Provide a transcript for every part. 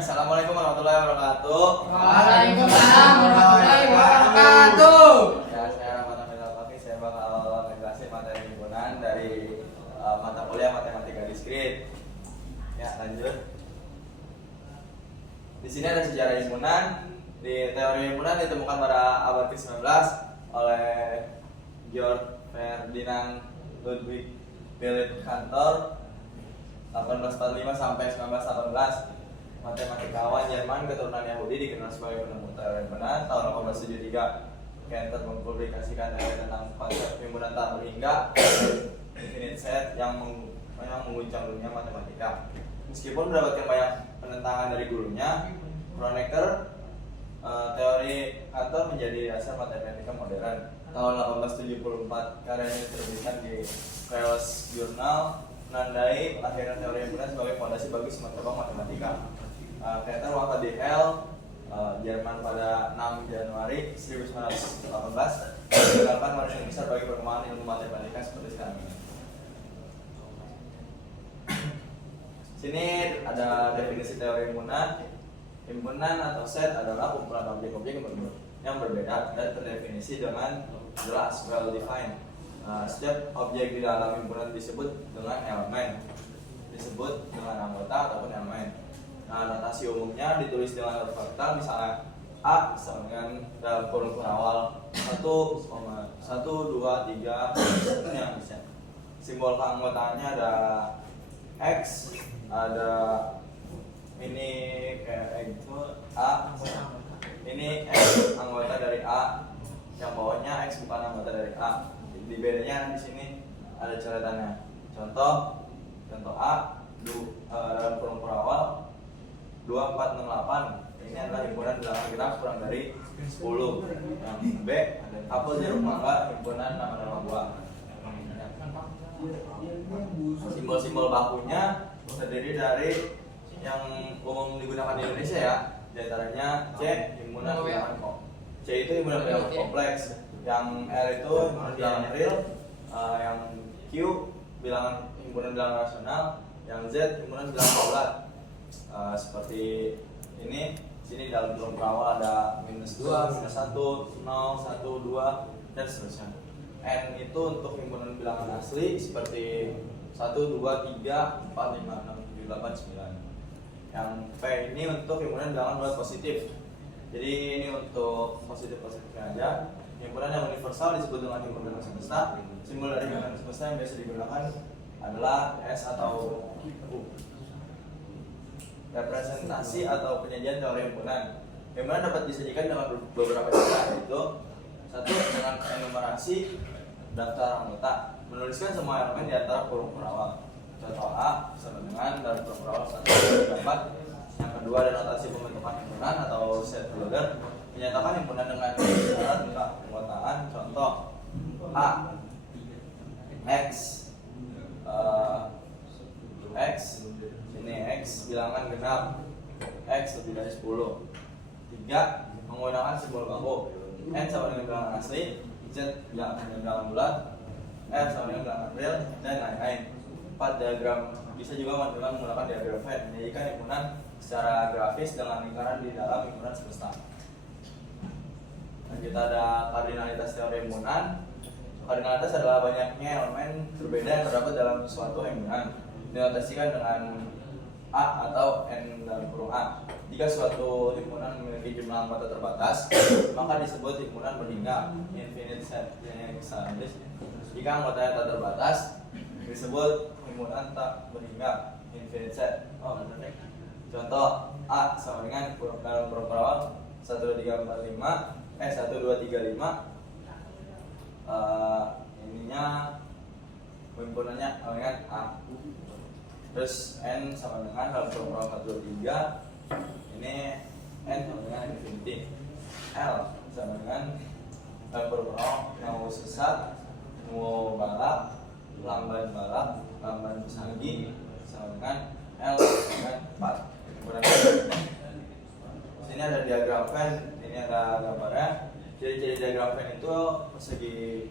Assalamualaikum warahmatullahi wabarakatuh. Waalaikumsalam warahmatullahi wabarakatuh. Ya, saya Rahmat Ahmad Al-Fakih. Saya bakal ngejelasin materi himpunan dari mata kuliah Matematika Diskrit. Ya, lanjut. Di sini ada sejarah himpunan. Di teori himpunan ditemukan pada abad ke-19 oleh Georg Ferdinand Ludwig Philipp Cantor 1845 sampai 1918. Matematikawan Jerman keturunan Yahudi dikenal sebagai penemu teori himpunan. Tahun 1873 Cantor mempublikasikan teori tentang konsep himpunan tak berhingga infinite set yang mengguncang dunia matematika. Meskipun mendapatkan banyak penentangan dari gurunya, Kronecker, teori Cantor menjadi dasar matematika modern. Tahun 1874 karyanya diterbitkan di Creos Journal menandai akhirnya teori himpunan sebagai fondasi bagi semua cabang matematika. Cantor wafat di Halle, Jerman pada 6 Januari 1918 meninggalkan warisan besar bagi perkembangan ilmu matematika seperti sekarang ini. Sini ada definisi teori himpunan. Himpunan atau set adalah kumpulan objek-objek yang berbeda dan terdefinisi dengan jelas, well defined. Setiap objek di dalam himpunan disebut dengan elemen, disebut dengan anggota ataupun elemen. Notasi umumnya ditulis dengan huruf kapital, misalnya A sama dengan dalam kurung awal 1, 1, 2, 3 yang bisa. Simbol keanggotaannya ada X, ada ini kayak itu A, ini X anggota dari A, yang bawahnya X bukan anggota dari A. Di bedanya di sini ada coretannya. Contoh A, dalam kurung awal 2468. Ini adalah himpunan bilangan genap kurang dari 10. Yang B, apel jeruk mangga himpunan nama-nama buah. Simbol-simbol bakunya terdiri dari yang umum digunakan di Indonesia ya. Di antaranya C, himpunan bilangan C itu himpunan bilangan kompleks. Yang R itu himpunan bilangan real, yang Q himpunan bilangan rasional, yang Z himpunan bilangan bulat. Seperti ini, sini dalam kurung awal ada -2, -1, 0, 1, 2 dan seterusnya. N itu untuk himpunan bilangan asli seperti 1, 2, 3, 4, 5, 6, 7, 8, 9. Yang P ini untuk himpunan bilangan bulat positif. Jadi ini untuk positif-positifnya aja. Himpunan yang universal disebut dengan himpunan semesta. Simbol dari himpunan semesta yang biasa digunakan adalah S atau U. Representasi atau penyajian teori himpunan. Himpunan dapat disajikan dengan beberapa cara, yaitu 1. Dengan enumerasi daftar anggota, menuliskan semua elemen di antara kurung awal. Contoh A sama dengan dalam kurung awal 1, 2, 3, 4. Yang kedua ada notasi pembentukan himpunan atau set builder, menyatakan himpunan dengan syarat keanggotaan. Contoh A X ini X bilangan genap, X lebih dari 10. 3. Menggunakan simbol baku. N sama dengan bilangan asli, Z bilangan bulat, R sama dengan bilangan real, dan lain-lain. 4. Diagram bisa juga menggunakan diagram Venn, menjadikan himpunan secara grafis dengan lingkaran di dalam himpunan semesta. Nah, kita ada kardinalitas teori himpunan. Kardinalitas adalah banyaknya elemen berbeda yang terdapat dalam suatu himpunan. Dinotasikan dengan A atau N dalam kurung A. Jika suatu himpunan memiliki jumlah anggota terbatas, maka disebut himpunan berhingga, infinite set. Jika anggotanya tak terbatas, disebut himpunan tak berhingga, infinite set. Contoh A sama dengan dalam kurung awal 1, 2, 3, 4, 5. 1, 2, 3, 5. Ininya himpunannya dengan A. Terus N sama dengan dalam kurung awal 1, 2, 3. Ini N sama dengan infinity. L sama dengan dalam kurung awal mau sesat, mau balap, lamban pesagi sama dengan L sama dengan 4. Sini ada diagram Venn, ini ada gambarnya. Ciri-ciri diagram Venn itu persegi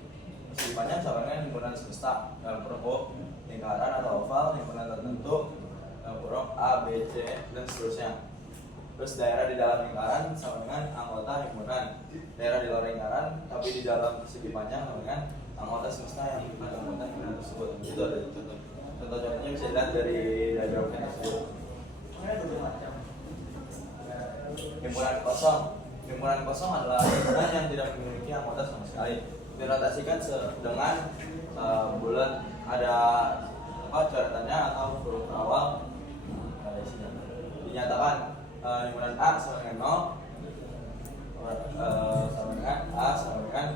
panjang sama dengan himpunan semesta dalam kurung lingkaran atau oval, himpunan tertentu dalam kurung A, B, C dan seterusnya. Terus daerah di dalam lingkaran sama dengan anggota himpunan. Daerah di luar lingkaran tapi di dalam segi panjang sama dengan anggota semesta yang bukan anggota himpunan tersebut. Itu ada contoh. Contoh-contohnya bisa dilihat dari diagram tersebut. Himpunan kosong. Himpunan kosong adalah himpunan yang tidak memiliki anggota sama sekali. Dirotasikan dengan bulat ada coretannya atau huruf awal ada isinya. Dinyatakan himpunan A sama dengan 0, sama dengan A sama dengan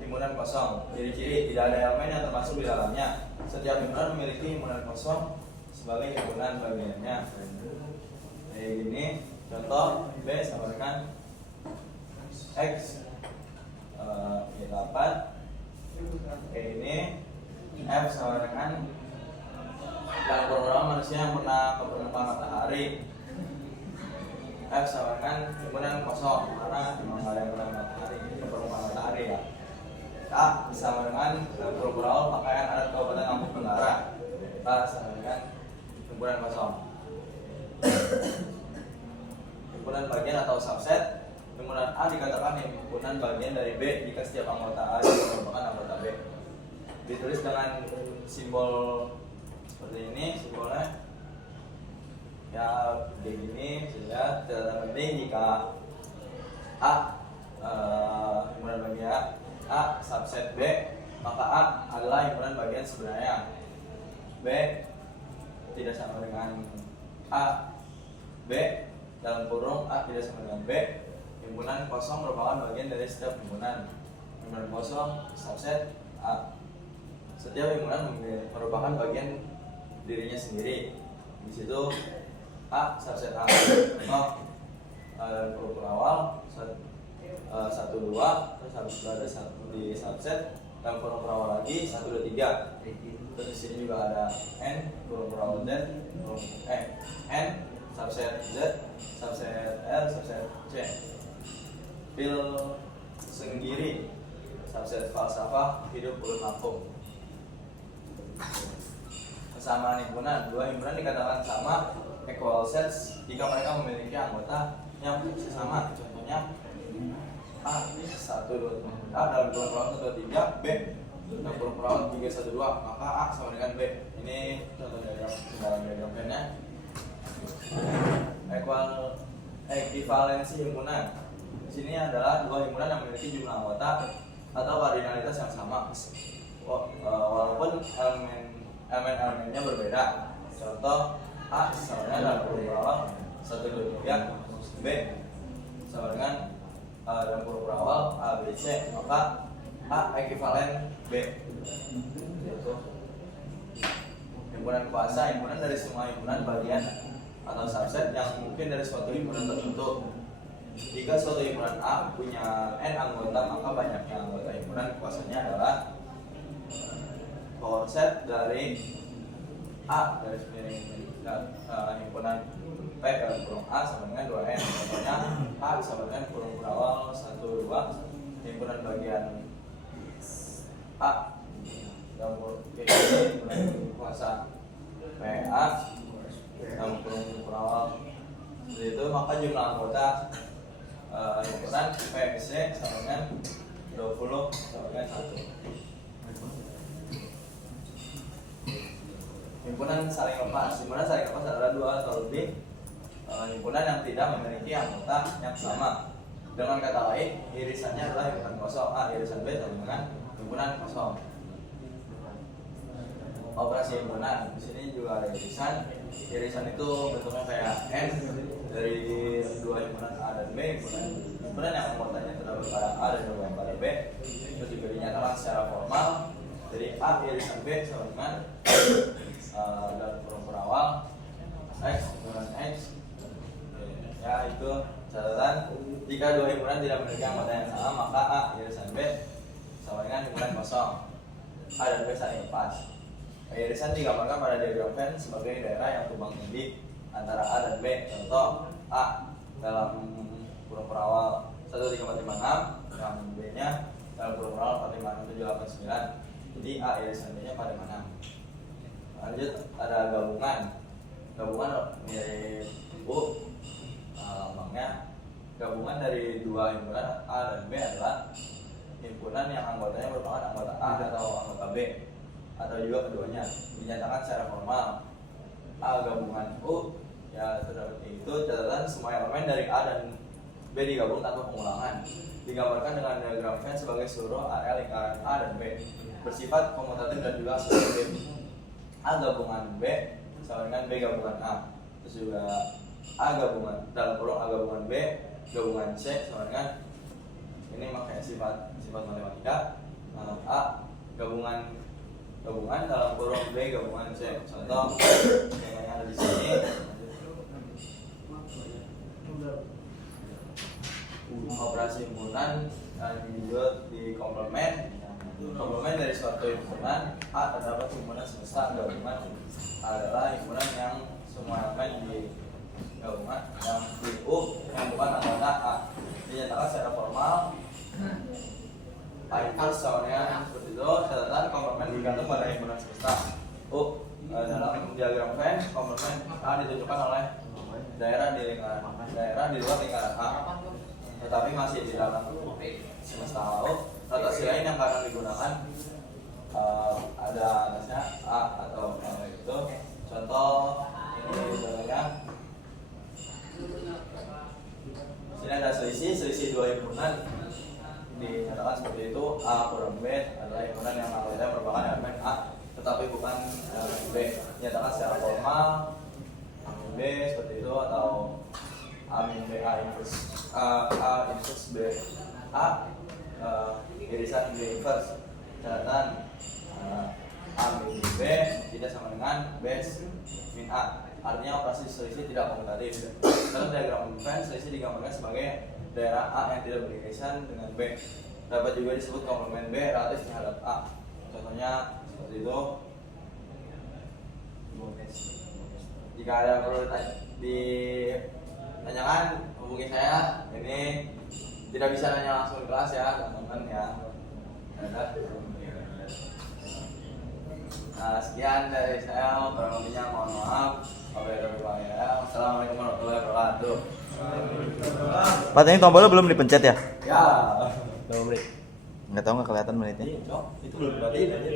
himpunan kosong. Ciri-ciri tidak ada elemen yang termasuk di dalamnya. Setiap himpunan memiliki himpunan kosong sebagai himpunan bagiannya. Kayak gini, contoh B sama dengan X 8. Kayak gini, F sama dengan dalam program manusia yang pernah ke permukaan matahari. F sama dengan himpunan kosong karena memang ada yang pernah matahari ke permukaan matahari ya. A sama dengan program pakaian adat Kabupaten Lampung Tenggara. A sama dengan himpunan kosong. Himpunan bagian atau subset. Himpunan A dikatakan himpunan bagian dari B jika setiap anggota A merupakan anggota B. Ditulis dengan simbol seperti ini simbolnya. Ya begini sehingga catatan penting jika A himpunan bagian A subset B, maka A adalah himpunan bagian sebenarnya. B tidak sama dengan A. B dalam kurung A tidak sama dengan B. Himpunan kosong merupakan bagian dari setiap himpunan. Himpunan kosong subset A. Setiap himpunan merupakan bagian dirinya sendiri. Di situ A subset A. Contoh dalam kurung awal 1 2, terus habis itu ada di subset dalam kurung awal lagi 1 2 3. Terus di sini juga ada N kurung awal Z, N subset Z, subset L, subset C. Pil Senggiri, subset falsafah hidup ulun Lampung. Kesamaan himpunan, dua himpunan dikatakan sama equal sets jika mereka memiliki anggota yang sesama. Contohnya A 1 2 A dalam kurung 1 2 3, B dalam kurung 3 1 2, maka A sama dengan B. Ini contoh dalam diagram pen-nya. Ekivalensi himpunan. Di sini adalah dua himpunan yang memiliki jumlah anggota atau kardinalitas yang sama, walaupun elemen-elemennya berbeda. Contoh A sama dengan dalam kurung awal 1 2 3, B sama dengan dalam kurung awal A B C, maka A ekivalen B. Yaitu himpunan kuasa, himpunan dari semua himpunan bagian atau subset yang mungkin dari suatu himpunan tertentu. Jika suatu himpunan A punya N anggota, maka banyaknya anggota himpunan kuasanya adalah power set dari A dari himpunan P dalam kurung A sama dengan 2N. Contohnya A sama dengan kurung awal 1 2, himpunan bagian A dalam kurung kuasa PA dalam kurung awal itu, maka jumlah anggota himpunan PC sama dengan 20 sama dengan 1. Himpunan saling lepas. Himpunan saling lepas adalah dua atau lebih himpunan yang tidak memiliki anggota yang sama. Dengan kata lain, irisannya adalah himpunan kosong A, irisan B sama dengan himpunan kosong. Operasi himpunan. Di sini juga ada irisan. Irisan itu bentuknya kayak N dari dua himpunan A dan B. Himpunan yang anggotanya terdapat pada A dan dua pada B. Itu juga dinyatakan secara formal. Jadi A irisan B sama dengan dalam kurung awal X dengan X. Ya, itu catatan. Jika dua himpunan tidak memiliki anggota yang sama, maka A irisan B sama dengan himpunan kosong. A dan B saling lepas. Irisan digambarkan pada diagram Venn sebagai daerah yang tumbang tindih antara A dan B. Contoh A dalam kurung awal 1 3 4 5 6, yang B-nya dalam kurung awal 4 5 6 7 8 9. Jadi A irisan B-nya pada mana? Lanjut ada gabungan. Gabungan mirip U. Lambangnya gabungan dari dua himpunan A dan B adalah himpunan yang anggotanya merupakan anggota A atau anggota B, atau juga keduanya. Dinyatakan secara formal. A gabungan U, ya terdapat itu catatan semua elemen dari A dan B digabung tanpa pengulangan. Digambarkan dengan diagram Venn sebagai seluruh area lingkaran A dan B, bersifat komutatif dan juga asosiatif. A gabungan B sama dengan B gabungan A. Terus juga A gabungan dalam kurung A gabungan B gabungan C sama dengan ini makanya sifat matematika. A gabungan dalam kurung B gabungan C. Contoh yang ada di sini. Operasi himpunan diwujud di komplement dari suatu himpunan A terdapat himpunan semesta gabungan adalah himpunan yang semua elemen di gabungan yang di U yang bukan anggota A. Dinyatakan secara formal A inverse sama dengan seperti itu. Catatan komplement digantung pada himpunan semesta U. Dalam diagram Venn komplement A ditunjukkan oleh daerah di luar lingkaran A, tetapi masih di dalam semesta U. Notasi lain yang kadang digunakan ada atasnya A atau itu. Contoh ini contohnya. Sini ada selisih dua himpunan dinyatakan seperti itu. A kurang B adalah himpunan yang anggotanya merupakan elemen A tetapi bukan elemen B. Dinyatakan secara formal B seperti itu, atau A min B A inverse B A irisan B inverse. Catatan A min B tidak sama dengan B min A. Artinya operasi selisih tidak komutatif. Dalam diagram Venn, selisih digambarkan sebagai daerah A yang tidak beririsan dengan B. Dapat juga disebut komplement B relatif terhadap A. Contohnya seperti itu. Jika ada perlu ditanyakan, hubungi saya. Ini tidak bisa nanya langsung di kelas ya, teman-teman ya. Nah, sekian dari saya. Kurang lebihnya mohon maaf. Wassalamualaikum warahmatullahi wabarakatuh. Pak, ini tombolnya belum dipencet ya? Ya. Nggak tahu, nggak kelihatan menitnya. Itu belum berarti aja.